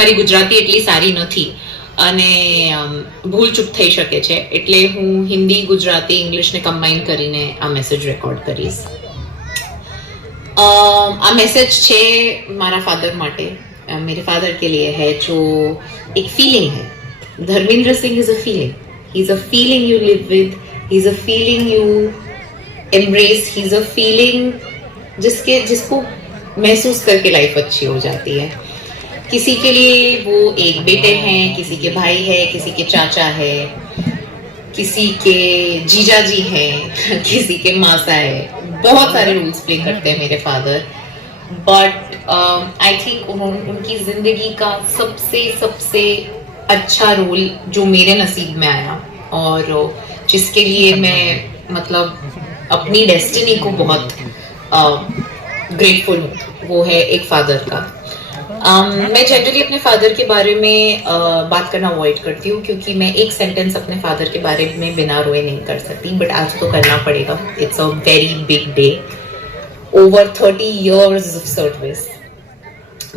મારી ગુજરાતી એટલી સારી નથી અને ભૂલચૂક થઈ શકે છે, એટલે હું હિન્દી, ગુજરાતી, ઇંગ્લિશને કમ્બાઈન કરીને આ મેસેજ રેકોર્ડ કરીશ. આ મેસેજ છે મારા ફાધર માટે, मेरे फादर के लिए है, जो एक फीलिंग है. Dharmendra Singh is a feeling. He is a feeling you live with. He is a feeling you embrace. He is a feeling जिसको महसूस करके लाइफ अच्छी हो जाती है. किसी के लिए वो एक बेटे हैं, किसी के भाई है, किसी के चाचा है, किसी के जीजा जी हैं, किसी के मासा है. बहुत सारे रोल्स प्ले करते हैं मेरे फादर. बट आई थिंक उनकी जिंदगी का सबसे अच्छा रोल जो मेरे नसीब में आया और जिसके लिए मैं मतलब अपनी डेस्टिनी को बहुत ग्रेटफुल हूँ, वो है एक फादर का. मैं जनरली अपने फादर के बारे में बात करना अवॉइड करती हूँ, क्योंकि मैं एक सेंटेंस अपने फादर के बारे में बिना रोए नहीं कर सकती. बट आज तो करना पड़ेगा. It's a very big day. Over 30 years of service.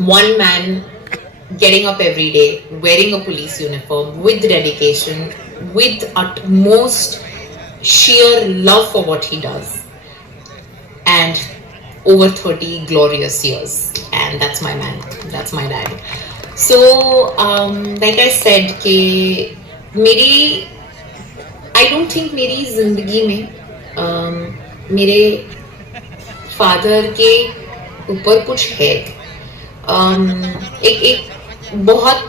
One man getting up every day, wearing a police uniform with dedication, with utmost sheer love for what he does. And over 30 glorious years. And that's my man. That's my dad. So, like I said, I don't think मेरी जिंदगी में मेरे father के ऊपर कुछ है. एक बहुत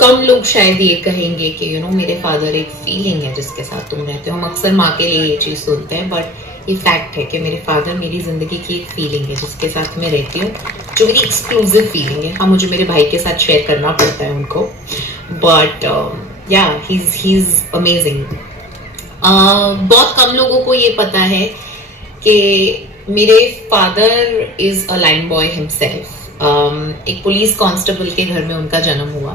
कम लोग शायद ये कहेंगे कि मेरे फादर एक फीलिंग है जिसके साथ तुम रहते हो. हम अक्सर माँ के लिए ये चीज़ सुनते हैं, बट ये फैक्ट है कि मेरे फादर मेरी ज़िंदगी की एक फीलिंग है जिसके साथ मैं रहती हूँ, जो मेरी एक्सक्लूसिव फीलिंग है. हाँ, मुझे मेरे भाई के साथ शेयर करना पड़ता है उनको, बट या ही इज़ अमेजिंग. बहुत कम लोगों को ये पता है कि मेरे father is a line boy himself. एक पुलिस कांस्टेबल के घर में उनका जन्म हुआ.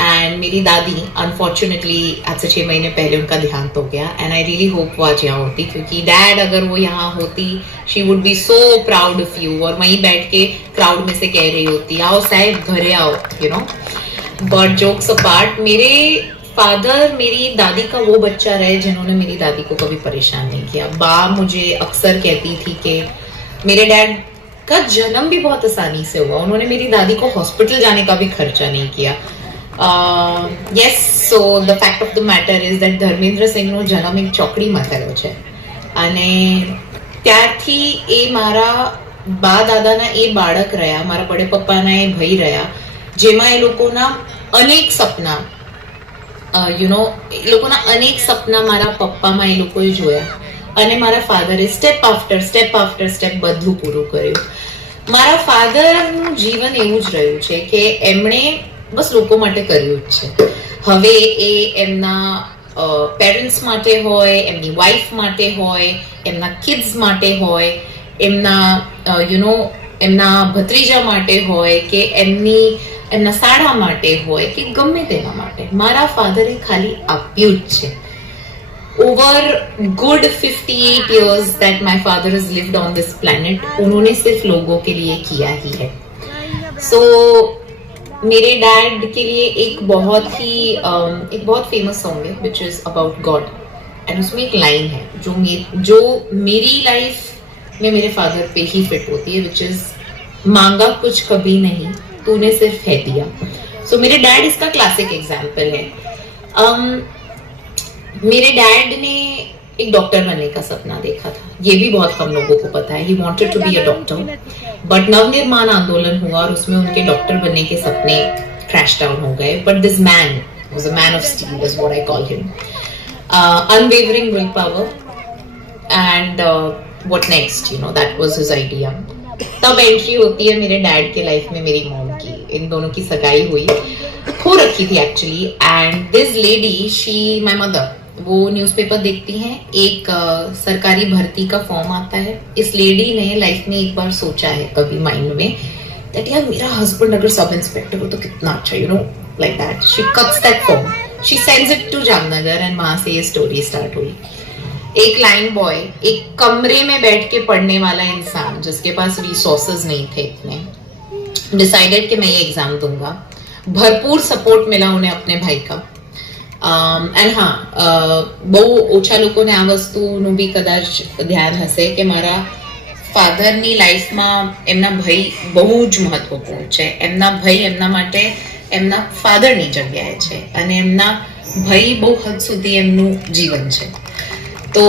एंड मेरी दादी अनफॉर्चुनेटली आज से 6 महीने पहले उनका देहांत हो गया. एंड आई रियली होप वो आज यहाँ होती, क्योंकि डैड अगर वो यहाँ होती, she would be so proud of you. और वहीं बैठ के क्राउड में से कह रही होती, आओ साहब घरे आओ, बट जोक्स अपार्ट, मेरे फादर मेरी दादी का वो बच्चा रहे जिन्होंने मेरी दादी को कभी परेशान नहीं किया. मुझे अक्सर कहती थी कि मेरे डैड का जन्म भी बहुत आसानी से हुआ. उन्होंने मेरी दादी को हॉस्पिटल जाने का भी खर्चा नहीं किया. Yes, so the fact of the matter is that Dharmendra सिंहનો જન્મ એક ચોકડીમાં થયો છે અને ત્યારથી એ મારા બા દાદાના એ બાળક રહ્યા, મારા બડે પપ્પાના એ ભાઈ રહ્યા, જેમાં એ લોકોના અનેક સપના લોકોના અનેક સપના મારા પપ્પામાં એ લોકોએ જોયા અને મારા ફાધરે સ્ટેપ આફ્ટર સ્ટેપ બધું પૂરું કર્યું. મારા ફાધરનું જીવન એવું જ રહ્યું છે કે એમણે બસ લોકો માટે કર્યું જ છે. હવે એ એમના પેરેન્ટ્સ માટે હોય, એમની વાઈફ માટે હોય, એમના કિડ્સ માટે હોય, એમના ભત્રીજા માટે હોય કે એમના શાળા માટે હોય કે ગમે તેના માટે, મારા ફાધરે ખાલી આપ્યું જ છે. Over good 58 years that my father has lived on this planet, उन्होंने सिर्फ लोगों के लिए किया ही है. So मेरे डैड के लिए एक बहुत फेमस सॉन्ग है which is about God, and उसमें एक लाइन है जो मेरी लाइफ में मेरे फादर पे ही फिट होती है, which is मांगा कुछ कभी नहीं, तूने सिर्फ है दिया. सो मेरे डैड इसका क्लासिक एग्जाम्पल है. मेरे डैड ने एक डॉक्टर बनने का सपना देखा था. ये भी बहुत कम लोगों को पता है. He wanted to be a doctor, but Navnirman Andolan हुआ और उसमें उनके डॉक्टर बनने के सपने क्रैश डाउन हो गए. But this man was a man of steel, is what I call him. Unwavering will power and what next, that was his idea. तब एंट्री होती है मेरे डैड के लाइफ में मेरी मॉम की. इन दोनों की सगाई हुई, हो रखी थी actually. And this lady, she my mother, वो न्यूज़पेपर देखती हैं, एक सरकारी भर्ती का फॉर्म आता है. इस लेडी ने लाइफ में एक बार सोचा है कभी माइंड में दैट यार मेरा हस्बैंड अगर सब इंस्पेक्टर हो तो कितना अच्छा, like that. She cuts that form, she sends it to Jamnagar, and वहां से ये स्टोरी स्टार्ट हुई. एक लाइन बॉय, एक कमरे में बैठ के पढ़ने वाला इंसान जिसके पास रिसोर्सेज नहीं थे इतने, डिसाइडेड कि मैं ये एग्जाम दूंगा. ભરપૂર સપોર્ટ મિલા ઉને अपने ભાઈ કા એન્ડ હા બહુ ઓછા લોકોને આ વસ્તુનું બી કદાચ ધ્યાન હશે કે મારા ફાધરની લાઈફમાં એમના ભાઈ બહુ જ મહત્વપૂર્ણ છે. એમના ભાઈ એમના માટે એમના ફાધરની જગ્યાએ છે અને એમના भाई बहुत हद સુધી એમનું जीवन છે. तो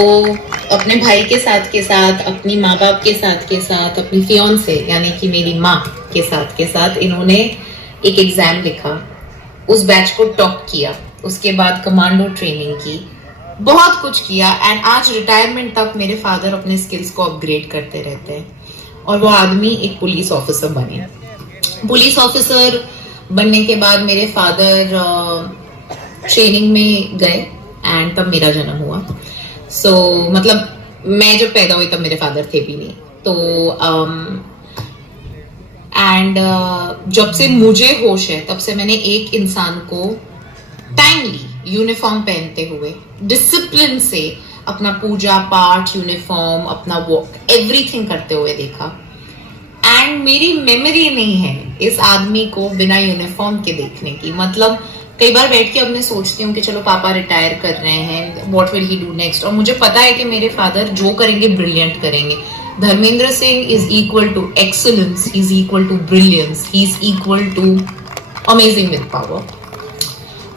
अपने भाई के साथ अपनी माँ बाप के साथ अपनी फियांसे यानी कि मेरी माँ के साथ इन्होंने एक एग्जाम लिखा, उस बैच को टॉप किया, उसके बाद कमांडो ट्रेनिंग की, बहुत कुछ किया एंड आज रिटायरमेंट तक मेरे फादर अपने स्किल्स को अपग्रेड करते रहते हैं. और वो आदमी एक पुलिस ऑफिसर बने. पुलिस ऑफिसर बनने के बाद मेरे फादर ट्रेनिंग में गए एंड तब मेरा जन्म हुआ. सो मतलब मैं जब पैदा हुई तब मेरे फादर थे भी नहीं. तो एंड जब से मुझे होश है तब से मैंने एक इंसान को टाइमली यूनिफॉर्म पहनते हुए डिसिप्लिन से अपना पूजा पाठ यूनिफॉर्म अपना वॉक एवरीथिंग करते हुए देखा. एंड मेरी मेमोरी नहीं है इस आदमी को बिना यूनिफॉर्म के देखने की. मतलब कई बार बैठ के अब मैं सोचती हूँ कि चलो पापा रिटायर कर रहे हैं, what will he do next. और मुझे पता है कि मेरे फादर जो करेंगे ब्रिलियंट करेंगे. Dharmendra Singh is equal to excellence, he is equal to brilliance, he is equal to amazing with power.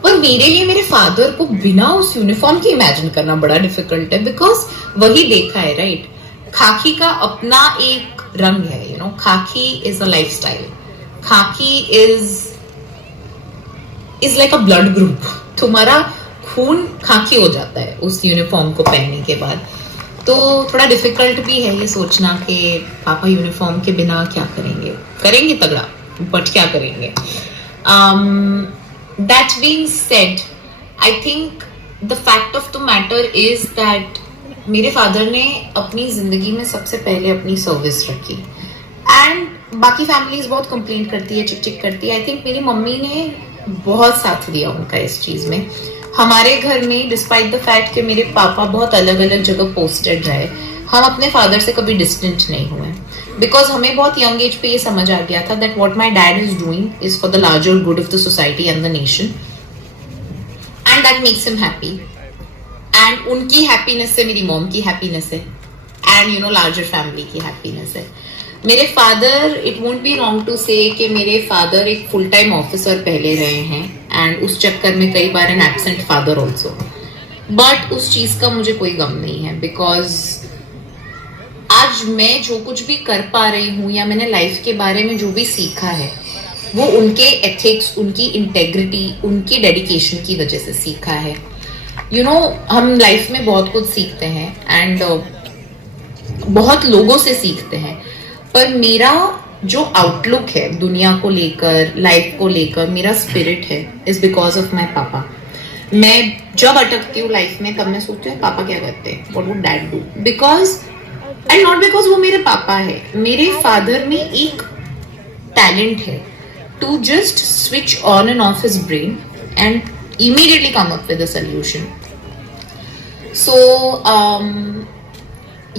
पर मेरे लिए मेरे फादर को बिना उस यूनिफॉर्म के इमेजिन करना बड़ा डिफिकल्ट है, बिकॉज वही देखा है राइट. खाकी का अपना एक रंग है, यू नो. खाकी इज अ लाइफ स्टाइल. खाकी is like a blood group. तुम्हारा खून खाकी हो जाता है उस यूनिफॉर्म को पहनने के बाद. तो थोड़ा डिफिकल्ट भी है ये सोचना कि पापा यूनिफॉर्म के बिना क्या करेंगे तगड़ा, बट क्या करेंगे. That being said, I think the fact of the matter is that मेरे फादर ने अपनी जिंदगी में सबसे पहले अपनी सर्विस रखी. एंड बाकी फैमिलीज बहुत कंप्लेंट करती है, चिक चिक करती है. आई थिंक मेरी मम्मी ने बहुत साथ दिया उनका इस चीज में. हमारे घर में डिस्पाइट द फैक्ट कि मेरे पापा बहुत अलग अलग जगह पोस्टेड रहे, हम अपने फादर से कभी डिस्टेंट नहीं हुए, बिकॉज हमें बहुत यंग एज पे ये समझ आ गया था that what my dad is doing is for the larger good of the society and the nation and that makes him happy. And उनकी हैप्पीनेस से मेरी मॉम की हैप्पीनेस है and you know larger family की happiness है. मेरे father, it won't be wrong to say कि मेरे फादर एक फुल टाइम ऑफिसर पहले रहे हैं एंड उस चक्कर में कई बार an absent father also. But उस चीज का मुझे कोई गम नहीं है, बिकॉज आज मैं जो कुछ भी कर पा रही हूँ या मैंने लाइफ के बारे में जो भी सीखा है वो उनके एथिक्स, उनकी इंटेग्रिटी, उनकी डेडिकेशन की वजह से सीखा है. यू नो, हम लाइफ में बहुत कुछ सीखते हैं एंड बहुत लोगों से सीखते हैं, पर मेरा जो आउटलुक है दुनिया को लेकर, लाइफ को लेकर, मेरा स्पिरिट है इज बिकॉज ऑफ माई पापा. मैं जब अटकती हूँ लाइफ में तब मैं सोचती हूँ पापा क्या करते हैं, what would dad do. Because and not because वो मेरे पापा है, मेरे फादर में एक टैलेंट है to just switch on and off his brain and immediately come up with a solution. So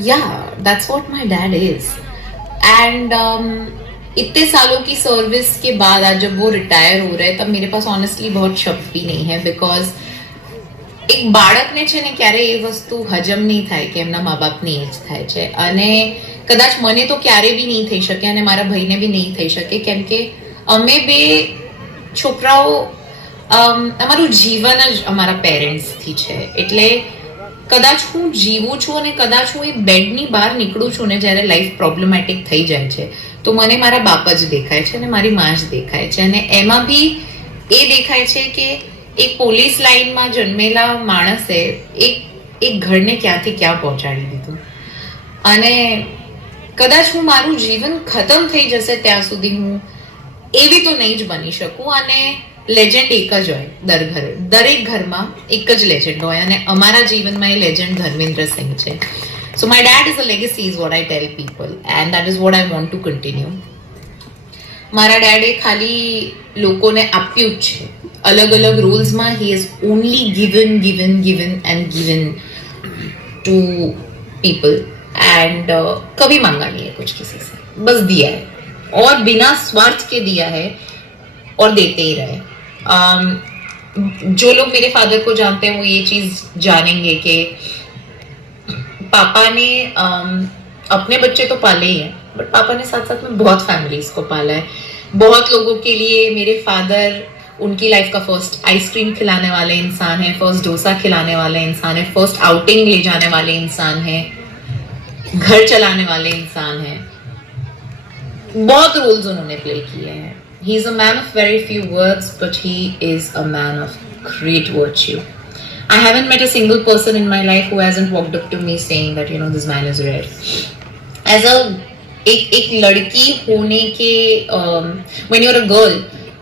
yeah, that's what my dad is. And इतने सालों की सर्विस के बाद आज जब वो रिटायर हो रहे तब मेरे पास ऑनेस्टली बहुत शब्द भी नहीं है, बिकॉज એક બાળકને છે ને ક્યારે એ વસ્તુ હજમ નહીં થાય કે એમના મા બાપની એજ થાય છે. અને કદાચ મને તો ક્યારે બી નહીં થઈ શકે અને મારા ભાઈને બી નહીં થઈ શકે, કેમ કે અમે બે છોકરાઓ અમારું જીવન જ અમારા પેરેન્ટ્સથી છે. એટલે કદાચ હું જીવું છું અને કદાચ હું એ બેડની બહાર નીકળું છું ને જ્યારે લાઈફ પ્રોબ્લેમેટિક થઈ જાય છે તો મને મારા બાપ જ દેખાય છે અને મારી માં જ દેખાય છે. અને એમાં બી એ દેખાય છે કે એક પોલીસ લાઈનમાં જન્મેલા માણસે એક ઘરને ક્યાંથી ક્યાં પહોંચાડી દીધું. અને કદાચ હું મારું જીવન ખતમ થઈ જશે ત્યાં સુધી હું એવી તો નહીં જ બની શકું. અને લેજેન્ડ એક જ હોય દરેક ઘરમાં એક જ લેજેન્ડ હોય અને અમારા જીવનમાં એ લેજેન્ડ ધર્મેન્દ્ર સિંહ છે. So my dad is a legacy is what I tell people and that is what I want to continue. મારા ડેડે ખાલી લોકોને આપ્યું જ છે, अलग अलग रोल्स में ही is only given and given to people and कभी मांगा नहीं है कुछ किसी से, बस दिया है और बिना स्वार्थ के दिया है. और देते ही रहे। जो लोग मेरे फादर को जानते हैं वो ये चीज जानेंगे कि पापा ने अपने बच्चे तो पाले ही हैं, बट पापा ने साथ साथ में बहुत फैमिलीज को पाला है। बहुत लोगों के लिए मेरे फादर उनकी लाइफ का फर्स्ट आइसक्रीम खिलाने वाले इंसान है, फर्स्ट डोसा खिलाने वाले इंसान है, फर्स्ट आउटिंग ले जाने वाले इंसान है, घर चलाने वाले इंसान है। बहुत रोल्स उन्होंने प्ले किए हैं। He is a man of very few words but he is a man of great virtue. I haven't met a single person in my life who hasn't walked up to me saying that this man is rare. As a एक लड़की होने के when you're a girl,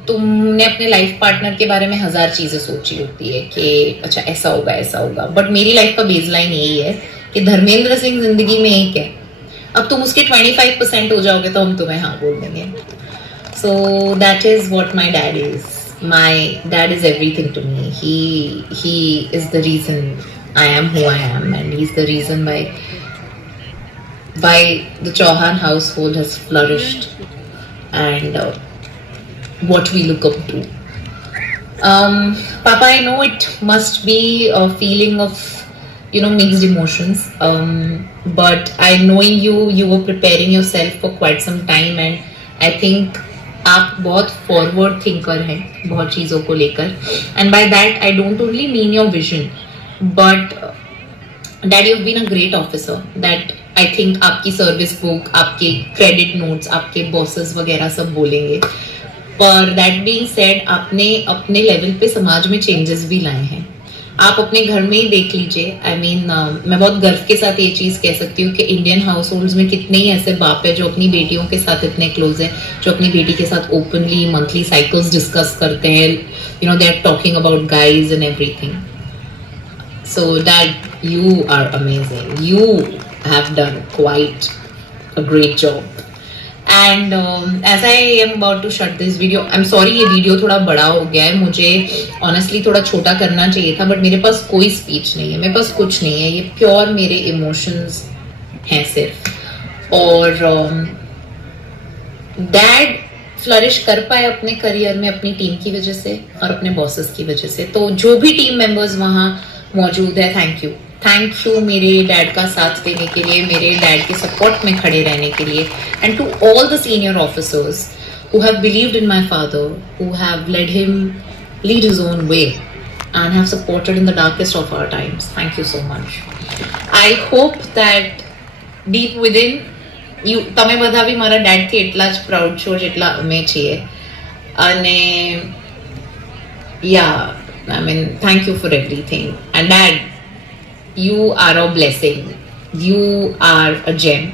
तुमने अपने life partner के बारे में 1000 चीजें सोची होती है कि अच्छा ऐसा होगा, बट मेरी लाइफ का बेसलाइन यही है कि धर्मेंद्र सिंह जिंदगी में एक है। अब तुम उसके 25% हो जाओगे तो हम तुम्हें हाँ बोल देंगे। So that is what my dad is. My dad is everything to me. He is the reason I am who I am, and he's the reason why the Chauhan household has flourished and what we look up to. Papa, I know it must be a feeling of mixed emotions, but I knowing you were preparing yourself for quite some time, and I think आप बहुत forward thinker हैं बहुत चीज़ों को लेकर। And by that I don't only mean your vision but dad you have been a great officer. That I think आपकी service book, आपके credit notes, आपके बॉसेस वगैरह सब बोलेंगे। पर दैट बीइंग सेड, आपने अपने लेवल पे समाज में चेंजेस भी लाए हैं। आप अपने घर में ही देख लीजिए। आई मीन मैं बहुत गर्व के साथ ये चीज़ कह सकती हूँ कि इंडियन हाउस होल्ड्स में कितने ही ऐसे बाप है जो अपनी बेटियों के साथ इतने क्लोज है, जो अपनी बेटी के साथ ओपनली मंथली साइकिल्स डिस्कस करते हैं। They are talking about guys and everything. So that you are amazing, you have done quite a great job. And as I am about to shut this video, I am sorry ये video थोड़ा बड़ा हो गया है। मुझे honestly थोड़ा छोटा करना चाहिए था, बट मेरे पास कोई स्पीच नहीं है, मेरे पास कुछ नहीं है। ये प्योर मेरे इमोशंस हैं सिर्फ। और डैड फ्लरिश कर पाए अपने करियर में अपनी टीम की वजह से और अपने बॉसेस की वजह से। तो जो भी टीम मेंबर्स वहाँ मौजूद है, थैंक यू मेरे डैड का साथ देने के लिए, मेरे डैड के सपोर्ट में खड़े रहने के लिए। And to all the senior officers who have believed in my father, who have let him lead his own way and have supported in the darkest of our times. Thank you so much. I hope that deep within you તમે બધા બી મારા dead થી એટલા જ proud છો જેટલા અમે છીએ. અને yeah, I mean thank you for everything. And dad, you are a blessing, you are a gem,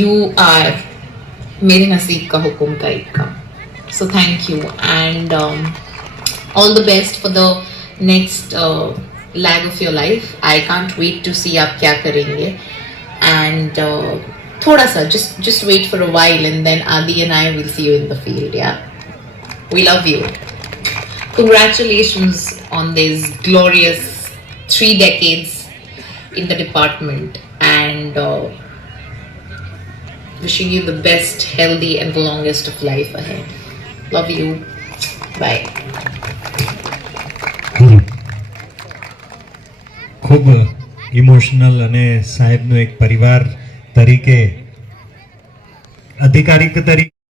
you are मेरे नसीब का हुक्म टाइप का. So thank you and all the best for the next leg of your life. I can't wait to see आप क्या करेंगे. And थोड़ा सा just wait for a while and then Adi and I will see you in the field. Yeah, we love you. Congratulations on this glorious 3 decades in the department and wishing you the best, healthy and the longest of life ahead. Love you. Bye. ખૂબ emotional અને સાહેબનો એક પરિવાર તરીકે અધિકારી તરીકે